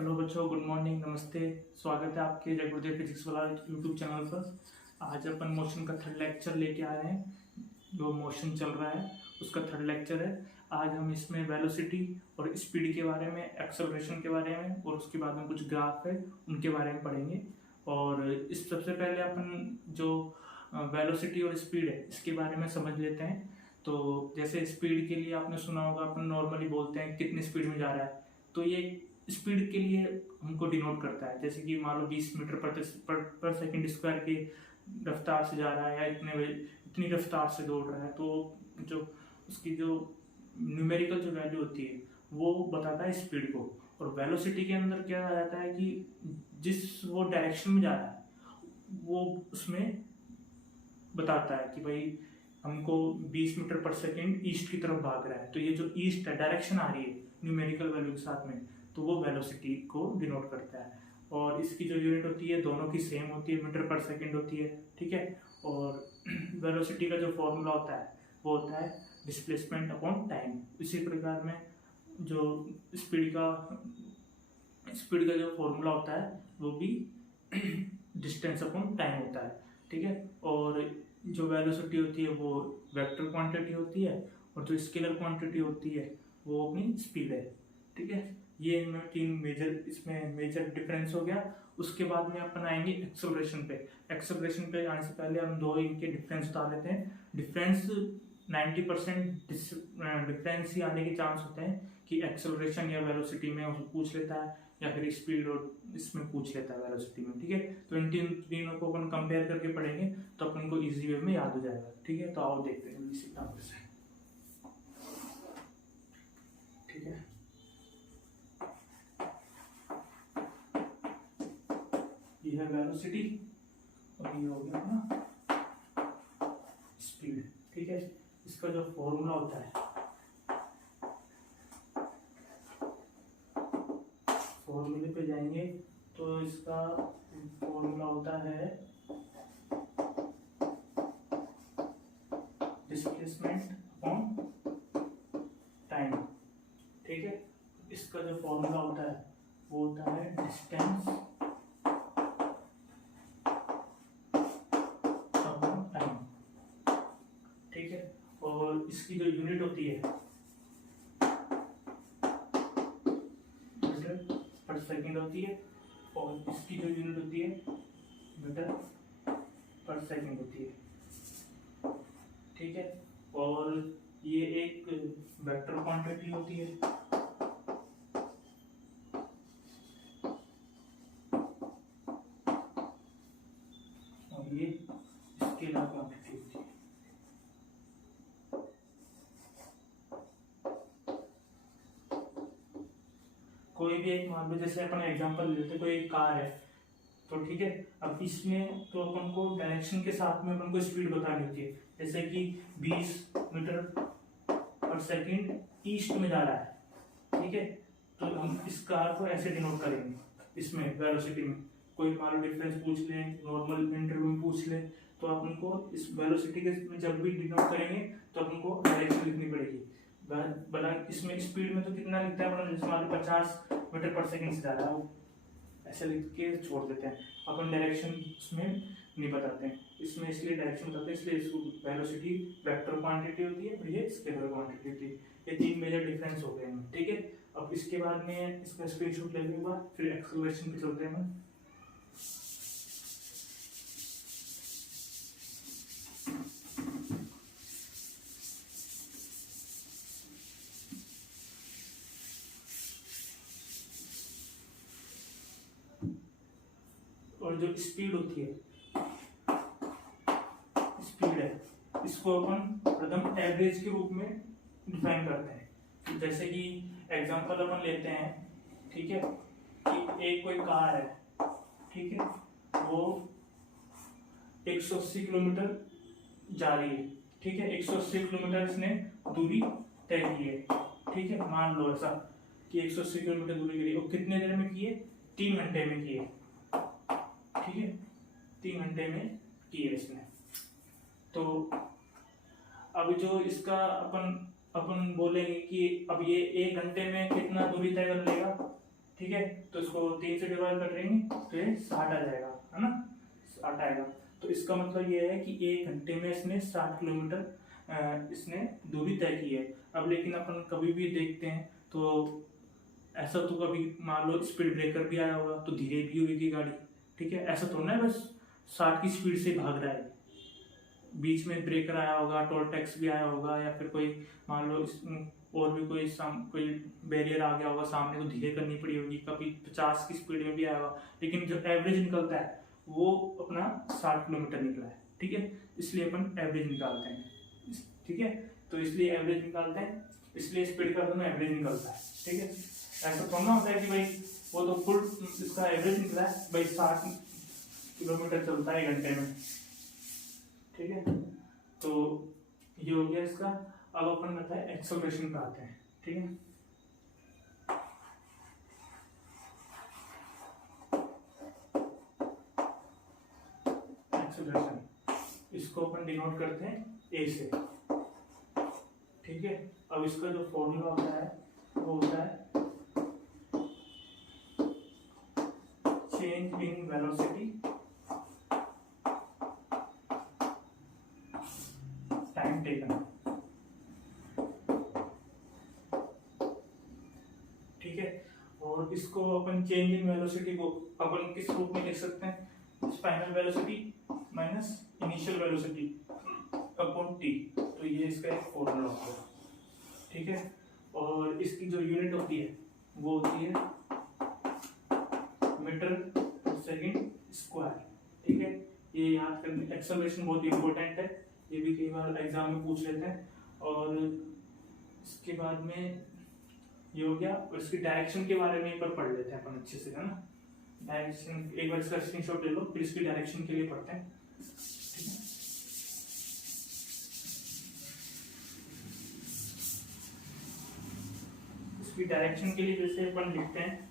Hello बच्चों, good morning, नमस्ते। स्वागत है आपके जय गुरुदेव फिजिक्स वाला यूट्यूब चैनल पर। आज अपन मोशन का थर्ड लेक्चर लेके आए हैं। जो मोशन चल रहा है उसका थर्ड लेक्चर है। आज हम इसमें वेलोसिटी और स्पीड के बारे में, एक्सेलरेशन के बारे में और उसके बाद में कुछ ग्राफ है उनके बारे में पढ़ेंगे। और इस सबसे पहले अपन जो वेलोसिटी और स्पीड है इसके बारे में समझ लेते हैं। तो जैसे स्पीड के लिए आपने सुना होगा, अपन नॉर्मली बोलते हैं कितनी स्पीड में जा रहा है। तो ये स्पीड के लिए हमको डिनोट करता है, जैसे कि मान लो 20 मीटर पर सेकंड स्क्वायर की रफ्तार से जा रहा है या इतनी रफ्तार से दौड़ रहा है। तो जो उसकी जो न्यूमेरिकल जो वैल्यू होती है वो बताता है स्पीड को। और वेलोसिटी के अंदर क्या आ जाता है कि जिस वो डायरेक्शन में जा रहा है वो उसमें बताता है कि भाई हमको 20 मीटर पर सेकंड ईस्ट की तरफ भाग रहा है। तो ये जो ईस्ट है डायरेक्शन आ रही है न्यूमेरिकल वैल्यू के साथ में, तो वो वेलोसिटी को डिनोट करता है। और इसकी जो यूनिट होती है दोनों की सेम होती है, मीटर पर सेकंड होती है, ठीक है। और वेलोसिटी का जो फॉर्मूला होता है वो होता है डिस्प्लेसमेंट अपॉन टाइम। इसी प्रकार में जो स्पीड का जो फॉर्मूला होता है वो भी डिस्टेंस अपॉन टाइम होता है, ठीक है। और जो वेलोसिटी होती है वो वेक्टर क्वांटिटी होती है और जो स्केलर क्वांटिटी होती है वो अपनी स्पीड है, ठीक है। ये इनमें तीन मेजर डिफरेंस हो गया। उसके बाद में अपन आएंगे एक्सेलरेशन पे। एक्सेलरेशन पे आने से पहले हम दो इनके डिफरेंस बता लेते हैं। डिफरेंस 90% डिफरेंस ही आने के चांस होते हैं कि एक्सेलरेशन या वेलोसिटी में पूछ लेता है या फिर स्पीड और इसमें पूछ लेता है वेलोसिटी में, ठीक है। तो इन तीनों को अपन कंपेयर करके पढ़ेंगे तो अपन को इजी वे में याद हो जाएगा, ठीक है। तो आओ देखते हैं इसी टॉपिक से, ठीक है। ये है वेलोसिटी और ये हो गया अपना स्पीड, ठीक है। इसका जो फॉर्मूला होता है, फॉर्मूले पे जाएंगे तो इसका फॉर्मूला होता है डिस्प्लेसमेंट अपॉन टाइम, ठीक है। इसका जो फॉर्मूला होता है वो होता है डिस्टेंस अपॉन टाइम, ठीक है। और इसकी जो यूनिट होती है मीटर पर सेकंड होती है और इसकी जो यूनिट होती है मीटर पर सेकंड होती है, ठीक है। और ये एक वेक्टर क्वांटिटी होती है और ये स्केलर क्वांटिटी होती है। कोई भी एक मान लो, जैसे अपन एग्जांपल लेते, कोई एक कार है तो ठीक है। अब इसमें तो अपन को डायरेक्शन के साथ में अपन को स्पीड बतानी होती है, जैसे कि 20 मीटर पर सेकंड ईस्ट में जा रहा है, ठीक है। तो हम इस कार को ऐसे डिनोट करेंगे इसमें वेलोसिटी में। कोई मान लो डिफरेंस पूछ ले, नॉर्मल इंटरव्यू में पूछ ले, तो अपन को इस वेलोसिटी के में जब भी डिनोट करेंगे तो अपन को डायरेक्शन लिखनी पड़ेगी। बना इसमें स्पीड में तो कितना लिखता है अपन, जैसे मान लो 50 मीटर पर सेकंड से जा रहा है, वो ऐसे लिख के छोड़ देते हैं। अपन डायरेक्शन इसमें नहीं बताते हैं, इसमें इसलिए डायरेक्शन बताते हैं, इसलिए इसको वेलोसिटी वेक्टर क्वांटिटी होती है और ये स्केलर क्वांटिटी होती है। ये तीन मेजर डिफरेंस हो गए हैं, ठीक है। अब इसके बाद में इसका स्क्रीनशॉट लेने के बाद फिर एक्सेलरेशन पे चलते हैं हम। और जो स्पीड होती है, स्पीड है, इसको अपन प्रथम एवरेज के रूप में डिफाइन करते हैं। जैसे कि एग्जांपल अपन लेते हैं, ठीक है, कि एक कोई कार है, ठीक है, वो 180 किलोमीटर जा रही है, ठीक है। 180 किलोमीटर इसने दूरी तय की है, ठीक है। मान लो ऐसा कि 180 किलोमीटर दूरी के लिए वो कितने देर में की है, 3 घंटे में की है, ठीक है। 3 घंटे में की है इसने। तो अब जो इसका अपन बोलेंगे कि अब ये 1 घंटे में कितना दूरी तय कर लेगा, ठीक है। तो इसको 3 से डिवाइड कर देंगे तो ये 60 आ जाएगा, है ना, 60 आएगा। तो इसका मतलब ये है कि 1 घंटे में इसने 60 किलोमीटर इसने दूरी तय की है। अब लेकिन अपन कभी भी देखते हैं तो ऐसा तो कभी मान लो स्पीड ब्रेकर भी आया होगा तो धीरे भी होगी गाड़ी, ठीक है। ऐसा थोड़ा है बस 60 की स्पीड से भाग रहा है, बीच में ब्रेकर आया होगा, टोल टैक्स भी आया होगा, या फिर कोई मान लो और भी कोई बैरियर आ गया होगा सामने तो धीरे करनी पड़ी होगी, कभी 50 की स्पीड में भी आया होगा, लेकिन जो एवरेज निकलता है वो अपना 60 किलोमीटर निकला है, ठीक है। इसलिए अपन एवरेज निकालते हैं, ठीक है। तो इसलिए एवरेज निकालते हैं, इसलिए स्पीड का दोनों एवरेज निकलता है, ठीक है। ऐसा थोड़ा होता है कि भाई वो तो फुल इसका एवरेज निकला है भाई 60 किलोमीटर चलता है घंटे में, ठीक है। तो ये हो गया इसका। अब अपन करते हैं एक्सेलरेशन पे आते हैं, ठीक है। एक्सेलरेशन इसको अपन डिनोट करते हैं ए से, ठीक है। अब इसका जो फॉर्मूला होता है वो होता है change in velocity time taken, ठीक है। और इसको अपन चेंज इन वेलोसिटी को अपन किस रूप में लिख सकते हैं, final velocity minus initial velocity upon T. तो ये इसका एक फॉर्मूला होता है, ठीक है। और इसकी जो यूनिट होती है वो होती है मीटर पर सेकंड स्क्वायर, ठीक है। ये याद करने, एक्सेलरेशन बहुत इंपॉर्टेंट है, ये भी कई बार एग्जाम में पूछ लेते हैं। और इसके बाद में ये हो गया, और इसकी डायरेक्शन के बारे में एक बार पढ़ लेते हैं अपन अच्छे से, है ना। डायरेक्शन एक बार इसका स्क्रीनशॉट ले लो, फिर इसकी डायरेक्शन के लिए पढ़ते हैं, ठीक है। इसकी डायरेक्शन के लिए जैसे अपन लिखते हैं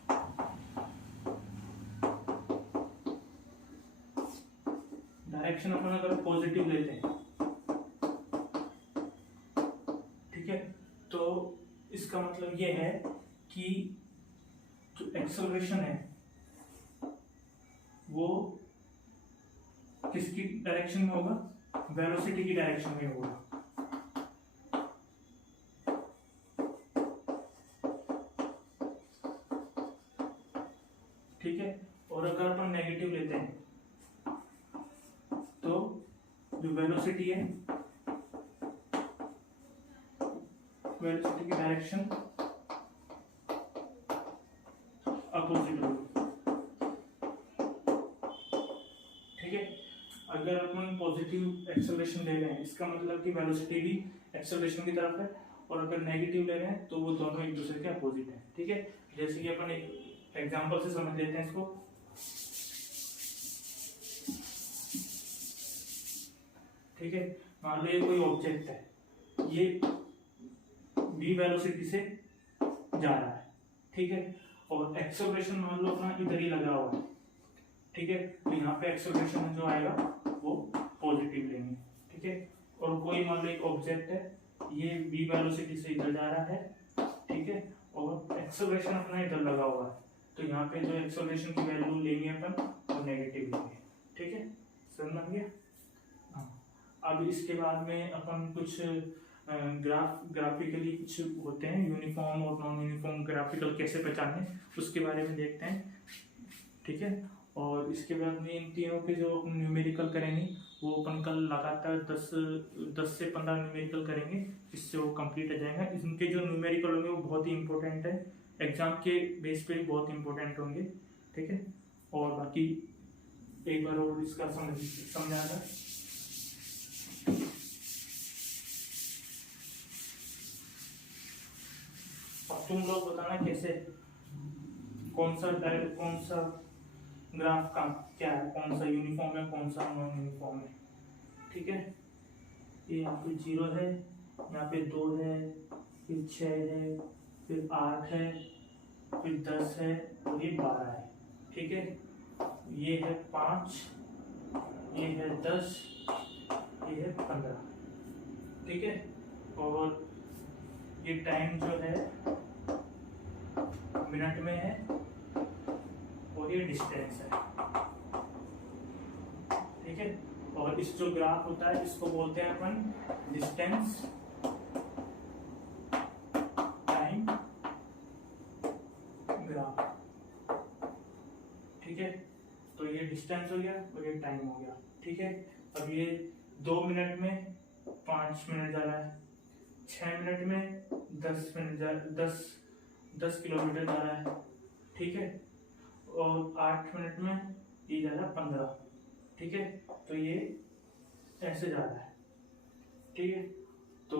डायरेक्शन अपन अगर पॉजिटिव लेते हैं, ठीक है, तो इसका मतलब ये है कि जो एक्सेलरेशन है वो किसकी डायरेक्शन में होगा, वेलोसिटी की डायरेक्शन में होगा, ठीक है। और अगर अपन नेगेटिव लेते हैं तो जो वेलोसिटी है, वेलोसिटी की डायरेक्शन अपोजिट होगी, ठीक है। अगर अपन पॉजिटिव एक्सेलरेशन ले रहे हैं इसका मतलब कि वेलोसिटी भी एक्सेलरेशन की तरफ है, और अगर नेगेटिव ले रहे हैं तो वो दोनों एक दूसरे के अपोजिट है, ठीक है। जैसे कि अपन एक एग्जांपल से समझ लेते हैं इसको, ठीक है। मान लो ये कोई ऑब्जेक्ट है, ये v वेलोसिटी से जा रहा है, ठीक है, और एक्सेलरेशन मान लो अपना इधर ही लगा हुआ है, ठीक है। तो यहाँ पे एक्सेलरेशन जो आएगा वो पॉजिटिव लेंगे, ठीक है। और कोई मान लो एक ऑब्जेक्ट है, ये v वेलोसिटी से इधर जा रहा है, ठीक है, और एक्सेलरेशन अपना इधर लगा हुआ है, तो यहाँ पे जो एक्सेलरेशन की वैल्यू लेंगे अपन वो नेगेटिव लेंगे, ठीक है। समझ में आ गया। अब इसके बाद में अपन कुछ ग्राफिकली कुछ होते हैं, यूनिफॉर्म और नॉन यूनिफॉर्म ग्राफिकल कैसे पहचानने उसके बारे में देखते हैं, ठीक है। और इसके बाद में इन तीनों के जो न्यूमेरिकल करेंगे वो अपन कल लगातार 10 से 15 न्यूमेरिकल करेंगे, इससे वो कंप्लीट हो जाएगा। इनके जो न्यूमेरिकल होंगे वो बहुत ही इंपॉर्टेंट है, एग्जाम के बेस पे बहुत इंपॉर्टेंट होंगे, ठीक है। और बाकी एक बार और इसका समझाना, तुम लोग बताना कैसे, कौन सा ग्राफ का क्या है, कौन सा यूनिफॉर्म है कौन सा नॉन यूनिफॉर्म है, ठीक है। ये यहाँ पे 0 है, यहाँ पे 2 है, फिर 6 है, फिर 8 है, फिर 10 है और ये 12 है, ठीक है। ये है 5, ये है 10, ये है 15, ठीक है। और ये टाइम जो है मिनट में है और ये डिस्टेंस है, ठीक है। और इस जो ग्राफ होता है इसको बोलते हैं अपन डिस्टेंस टाइम ग्राफ, ठीक है। तो ये डिस्टेंस हो गया और ये टाइम हो गया, ठीक है। अब ये 2 मिनट में 5 मिनट जा रहा है, 6 मिनट में 10 मिनट 10 किलोमीटर जा रहा है, ठीक है। और 8 मिनट में ये जा रहा है 15, ठीक है। तो ये ऐसे जा रहा है, ठीक है। तो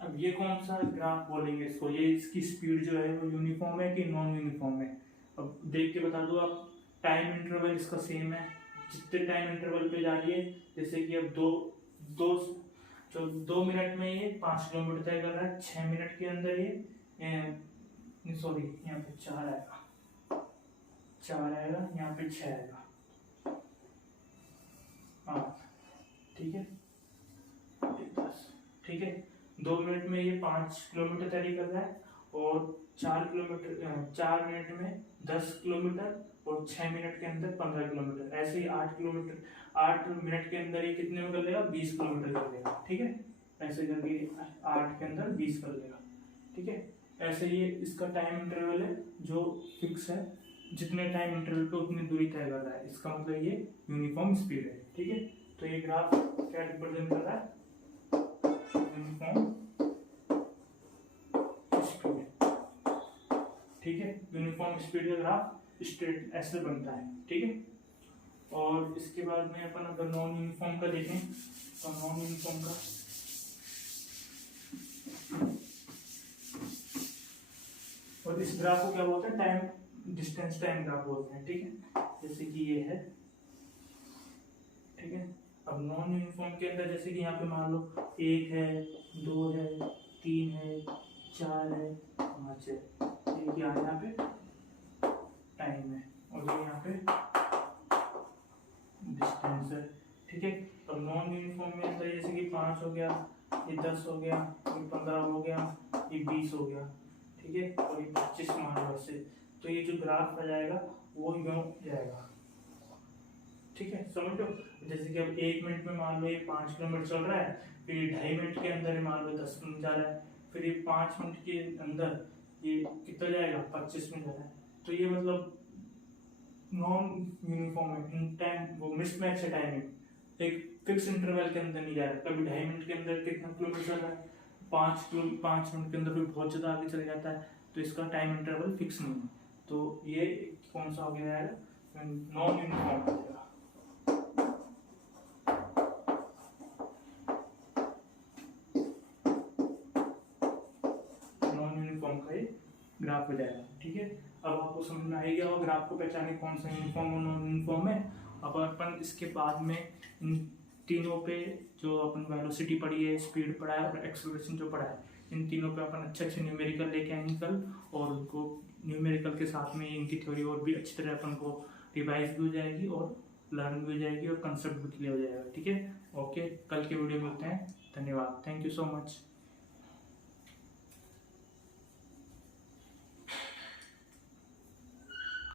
अब ये कौन सा ग्राफ बोलेंगे इसको, ये इसकी स्पीड जो है वो यूनिफॉर्म है कि नॉन यूनिफॉर्म है। अब देख के बता दो आप, टाइम इंटरवल इसका सेम है, जितने टाइम इंटरवल पे जा रही है, जैसे कि अब दो मिनट में ये 5 किलोमीटर तय कर रहा है, 6 मिनट के अंदर ये सॉरी यहाँ पे 4 आएगा, यहाँ पे 6 आएगा, 8, ठीक है, 10, ठीक है। 2 मिनट में ये 5 किलोमीटर तय कर रहा है और 4 मिनट में 10 किलोमीटर और 6 मिनट के अंदर 15 किलोमीटर। ऐसे ही 8 मिनट के अंदर ये कितने में कर लेगा, 20 किलोमीटर कर लेगा, ठीक है। ऐसे करके 8 के अंदर 20 कर लेगा, ठीक है। ऐसे ये इसका टाइम इंटरवल है जो फिक्स है, जितने टाइम इंटरवल पे उतनी दूरी तय कर रहा है, इसका मतलब ये यूनिफॉर्म स्पीड है, ठीक है। तो ये ग्राफ क्या रिप्रेजेंट कर रहा है, यूनिफॉर्म स्पीड, ठीक है। यूनिफॉर्म स्पीड का ग्राफ स्ट्रेट ऐसे बनता है, ठीक है। और इसके बाद में अपन अगर नॉन यूनिफॉर्म का देखें तो नॉन यूनिफॉर्म का और इस ग्राफ को क्या बोलते हैं, टाइम डिस्टेंस टाइम ग्राफ बोलते हैं, ठीक है। जैसे कि ये है, ठीक है। अब नॉन यूनिफॉर्म के अंदर जैसे कि यहाँ पे मान लो 1 है, 2 है, 3 है, 4 है, 5 है, ये यहाँ पे टाइम है और ये यहाँ पे डिस्टेंस है, ठीक है। अब नॉन यूनिफॉर्म में अंदर जैसे कि 5 हो गया, ये 10 हो गया, ये 15 हो गया, ये 20 हो गया, ठीक है। और ये 25 मान लो ऐसे, तो ये जो ग्राफ आ जाएगा वो यूं जाएगा, ठीक है, समझ लो। जैसे कि अब 1 मिनट में मान लो ये 5 किलोमीटर चल रहा है, फिर 2.5 मिनट के अंदर मान लो 10 मिनट जा रहा है, फिर ये 5 मिनट के अंदर ये कितना जाएगा, 25 मिनट जा रहा है। तो ये मतलब नॉन यूनिफॉर्म है, टाइम वो मिसमैच है, टाइमिंग एक फिक्स इंटरवल के अंदर नहीं जा रहा है। कभी 2.5 मिनट के अंदर कितना किलोमीटर चल रहा है, 5 मिनट के अंदर भी बहुत ज़्यादा आगे चले जाता है, तो इसका टाइम इंटरवल फिक्स नहीं है। तो ये कौन सा हो गया है, नॉन यूनिफॉर्म हो जाएगा। नॉन यूनिफॉर्म का ये ग्राफ हो जाएगा, ठीक है। अब आपको समझ में आ गया होगा ग्राफ को पहचाने कौन सा यूनिफॉर्म और नॉन यूनिफॉर्म है। अब अपन इसके बाद में इन तीनों पे जो अपन वेलोसिटी पढ़ी है, स्पीड पढ़ा है और एक्सेलरेशन जो पढ़ा है, इन तीनों पे अपन अच्छे न्यूमेरिकल लेके आएंगे कल, और उनको न्यूमेरिकल के साथ में इनकी थ्योरी और भी अच्छी तरह अपन को रिवाइज भी हो जाएगी और लर्न भी हो जाएगी और कंसेप्ट भी क्लियर हो जाएगा, ठीक है। ओके, कल के वीडियो में मिलते हैं, धन्यवाद, थैंक यू सो मच।